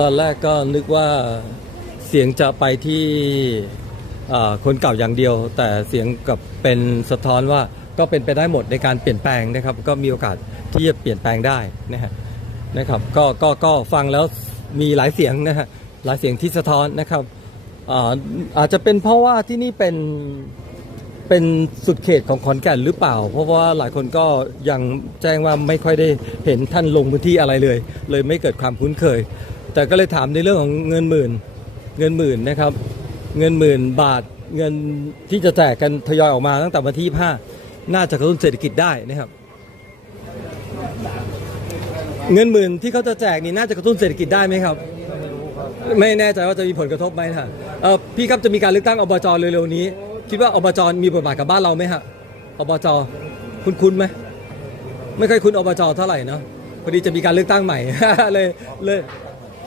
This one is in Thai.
ตอนแรกก็นึกว่าเสียงจะไปที่คนเก่าอย่างเดียว แต่เสียงกับเป็นสะท้อนว่าก็เป็นไปได้หมดในการเปลี่ยนแปลงนะครับ ก็มีโอกาสที่จะเปลี่ยนแปลงได้นะฮะนะครับก็ก็ก็ฟังแล้วมีหลายเสียงนะฮะหลายเสียงที่สะท้อนนะครับอาจจะเป็นเพราะว่าที่นี่เป็นเป็นสุดเขตของขอนแก่นหรือเปล่า เพราะว่าหลายคนก็ยังแจ้งว่าไม่ค่อยได้เห็นท่านลงพื้นที่อะไรเลย เลยไม่เกิดความคุ้นเคย แต่ก็เลยถามในเรื่องของเงินหมื่นเงินหมื่นนะครับ เงินหมื่นบาทเงินที่จะแจกกันทยอยออกมาตั้งแต่วันที่5น่าจะกระตุ้นเศรษฐกิจได้นะครับเงินหมื่นที่เขาจะแจกนี่น่าจะกระตุ้นเศรษฐกิจได้ไหมครับ ไม่แน่ใจว่าจะมีผลกระทบไหมนะเออพี่ครับจะมีการเลือกตั้งอบจเร็วๆนี้ คิดว่าอบจมีบทบาทกับบ้านเราไหมฮะอบจคุณคุณไหมไม่ค่อยคุ้นอบจเท่าไหร่เนาะพอดีจะมีการเลือกตั้งใหม่เลยเลย